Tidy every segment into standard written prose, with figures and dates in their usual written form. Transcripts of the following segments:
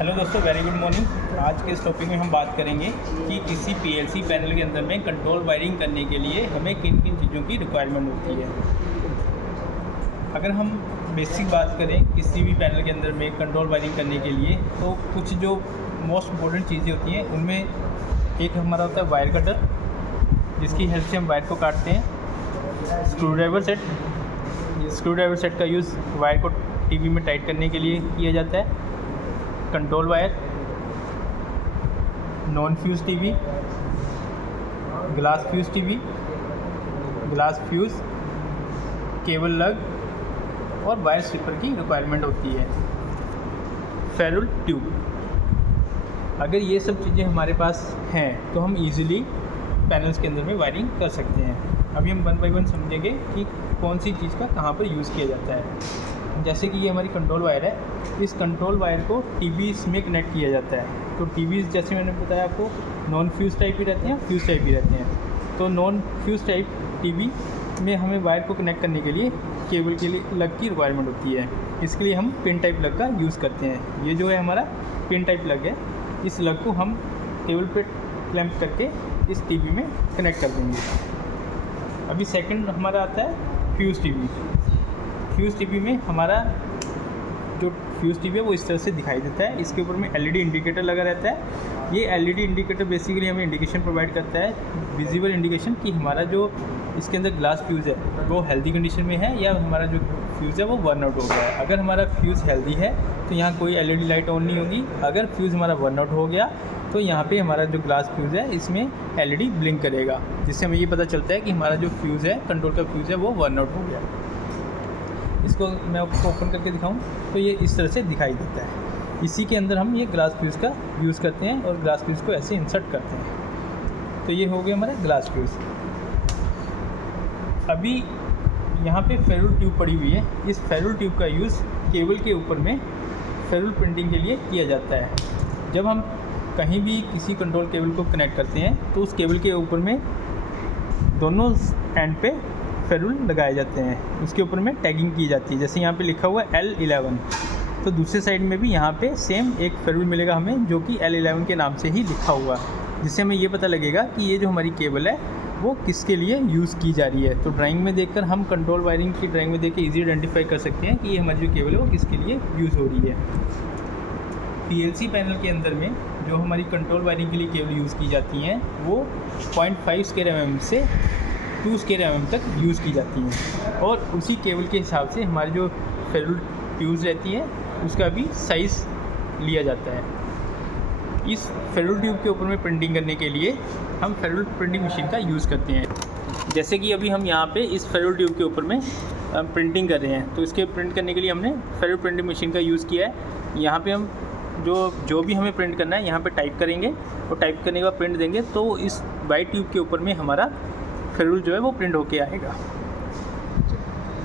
Hello दोस्तों, very good morning. आज के इस टॉपिक में हम बात करेंगे कि किसी पीएलसी पैनल के अंदर में कंट्रोल वायरिंग करने के लिए हमें किन किन चीज़ों की रिक्वायरमेंट होती है। अगर हम बेसिक बात करें किसी भी पैनल के अंदर में कंट्रोल वायरिंग करने के लिए, तो कुछ जो मोस्ट इम्पोर्टेंट चीज़ें होती हैं उनमें एक हमारा होता है वायर कटर, जिसकी हेल्प से हम वायर को काटते हैं। स्क्रूड्राइवर सेट का यूज़ वायर को टीवी में टाइट करने के लिए किया जाता है। Control wire, non fuse TV, glass fuse, cable लग और वायर स्ट्रिपर की रिक्वायरमेंट होती है। फेरुल ट्यूब, अगर ये सब चीज़ें हमारे पास हैं तो हम इजीली पैनल्स के अंदर में वायरिंग कर सकते हैं। अभी हम वन बाय वन समझेंगे कि कौन सी चीज़ का कहाँ पर यूज़ किया जाता है। जैसे कि ये हमारी कंट्रोल वायर है, इस कंट्रोल वायर को टीवीज़ में कनेक्ट किया जाता है। तो टीवीज़ जैसे मैंने बताया आपको, नॉन फ्यूज़ टाइप भी रहते हैं, फ्यूज़ टाइप भी रहते हैं। तो नॉन फ्यूज़ टाइप टीवी में हमें वायर को कनेक्ट करने के लिए केबल के लिए लग की रिक्वायरमेंट होती है। इसके लिए हम पिन टाइप लग का यूज़ करते हैं। ये जो है हमारा पिन टाइप लग है, इस लग को हम केबल पे क्लैंप करके इस टीवी में कनेक्ट कर देंगे। अभी सेकंड हमारा आता है फ्यूज़ टीवी। फ्यूज़ टीवी में हमारा जो फ्यूज़ टीवी है वो इस तरह से दिखाई देता है। इसके ऊपर में एलईडी इंडिकेटर लगा रहता है। ये एलईडी इंडिकेटर बेसिकली हमें इंडिकेशन प्रोवाइड करता है, विजिबल इंडिकेशन, कि हमारा जो इसके अंदर ग्लास फ्यूज़ है वो हेल्दी कंडीशन में है या हमारा जो फ्यूज़ है वो बर्न आउट हो गया है। अगर हमारा फ्यूज़ हेल्दी है तो यहाँ कोई एलईडी लाइट ऑन नहीं होगी। अगर फ्यूज़ हमारा बर्न आउट हो गया तो यहाँ पे हमारा जो ग्लास फ्यूज़ है इसमें एलईडी ब्लिंक करेगा, जिससे हमें ये पता चलता है कि हमारा जो फ्यूज़ है, कंट्रोल का फ्यूज़ है, वो बर्न आउट हो गया। इसको मैं आपको ओपन करके दिखाऊं तो ये इस तरह से दिखाई देता है। इसी के अंदर हम ये ग्लास फ्यूज़ का यूज़ करते हैं और ग्लास फ्यूज़ को ऐसे इंसर्ट करते हैं। तो ये हो गया हमारा ग्लास फ्यूज़। अभी यहाँ पे फेरुल ट्यूब पड़ी हुई है। इस फेरुल ट्यूब का यूज़ केबल के ऊपर में फेरुल प्रिंटिंग के लिए किया जाता है। जब हम कहीं भी किसी कंट्रोल केबल को कनेक्ट करते हैं तो उस केबल के ऊपर में दोनों एंड पे फेरुल लगाए जाते हैं। उसके ऊपर में टैगिंग की जाती है। जैसे यहाँ पे लिखा हुआ है L11, तो दूसरे साइड में भी यहाँ पे सेम एक फेरुल मिलेगा हमें, जो कि L11 के नाम से ही लिखा हुआ है, जिससे हमें ये पता लगेगा कि ये जो हमारी केबल है वो किसके लिए यूज़ की जा रही है। तो ड्राइंग में देखकर हम कंट्रोल वायरिंग की ड्राइंग में देख के ईजी आइडेंटिफाई कर सकते हैं कि ये हमारी जो केबल है वो किसके लिए यूज़ हो रही है। पीएलसी पैनल के अंदर में जो हमारी कंट्रोल वायरिंग के लिए केबल यूज़ की जाती हैं वो 0.5 स्क्वायर mm से 2 स्क्वायर mm तक यूज़ की जाती हैं। और उसी केबल के हिसाब से हमारी जो फेरुल ट्यूब्स रहती हैं उसका भी साइज़ लिया जाता है। इस फेरुल ट्यूब के ऊपर में प्रिंटिंग करने के लिए हम फेरुल प्रिंटिंग मशीन का यूज़ करते हैं। जैसे कि अभी हम यहाँ पे इस फेरुल ट्यूब के ऊपर में प्रिंटिंग कर रहे हैं, तो इसके प्रिंट करने के लिए हमने फेरुल प्रिंटिंग मशीन का यूज़ किया है। यहाँ पे हम जो भी हमें प्रिंट करना है यहाँ पे टाइप करेंगे और टाइप करने के बाद प्रिंट देंगे, तो इस वाइट ट्यूब के ऊपर में हमारा फेरुल जो है वो प्रिंट होके आएगा।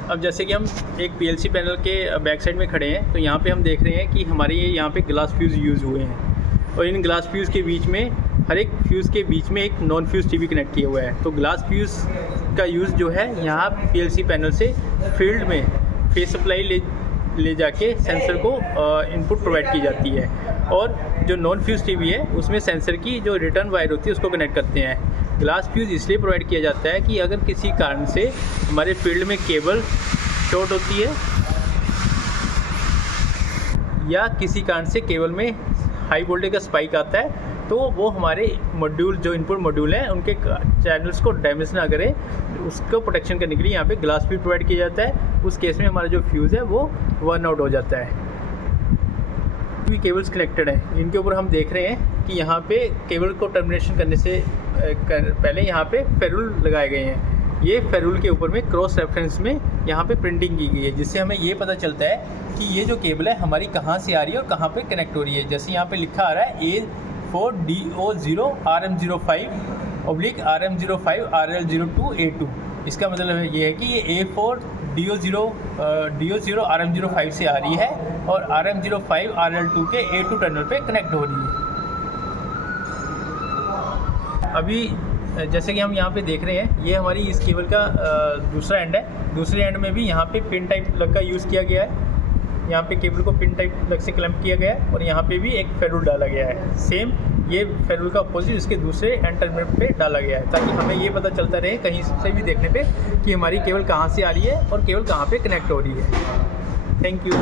अब जैसे कि हम एक पीएलसी पैनल के बैक साइड में खड़े हैं, तो यहाँ पे हम देख रहे हैं कि हमारे यहाँ पे ग्लास फ्यूज़ यूज़ हुए हैं और इन ग्लास फ्यूज़ के बीच में, हर एक फ्यूज़ के बीच में एक नॉन फ्यूज़ टीवी कनेक्ट किया हुआ है। तो ग्लास फ्यूज़ का यूज़ जो है यहाँ पीएलसी पैनल से फील्ड में फेस सप्लाई ले जाके सेंसर को इनपुट प्रोवाइड की जाती है, और जो नॉन फ्यूज़ टीवी है उसमें सेंसर की जो रिटर्न वायर होती है उसको कनेक्ट करते हैं। ग्लास फ्यूज़ इसलिए प्रोवाइड किया जाता है कि अगर किसी कारण से हमारे फील्ड में केबल शॉर्ट होती है या किसी कारण से केबल में हाई वोल्टेज का स्पाइक आता है, तो वो हमारे मॉड्यूल, जो इनपुट मॉड्यूल हैं, उनके चैनल्स को डैमेज ना करे, उसको प्रोटेक्शन करने के लिए यहाँ पे ग्लास फ्यूज़ प्रोवाइड किया जाता है। उस केस में हमारा जो फ्यूज़ है वो बर्न आउट हो जाता है। भी केबल्स कनेक्टेड हैं, इनके ऊपर हम देख रहे हैं कि यहाँ पे केबल को टर्मिनेशन करने से पहले यहाँ पे फेरुल लगाए गए हैं। ये फेरुल के ऊपर में क्रॉस रेफरेंस में यहाँ पे प्रिंटिंग की गई है, जिससे हमें ये पता चलता है कि ये जो केबल है हमारी कहाँ से आ रही है और कहाँ पे कनेक्ट हो रही है। जैसे यहाँ पे लिखा आ रहा है A4DO0 RM05 RM05 RL02 A2। इसका मतलब ये है कि ये A4DO0 RM05 से आ रही है और RM05 RL2 के A2 टर्मिनल पे कनेक्ट हो रही है। अभी जैसे कि हम यहाँ पे देख रहे हैं, ये हमारी इस केबल का दूसरा एंड है। दूसरे एंड में भी यहाँ पे पिन टाइप लग का यूज़ किया गया है। यहाँ पे केबल को पिन टाइप प्लग से क्लैंप किया गया है और यहाँ पे भी एक फेरुल डाला गया है। सेम ये फेरुल का अपोजिट इसके दूसरे एंड टर्मिनल पे डाला गया है, ताकि हमें ये पता चलता रहे कहीं से भी देखने पे कि हमारी केबल कहाँ से आ रही है और केबल कहाँ पे कनेक्ट हो रही है। Thank you.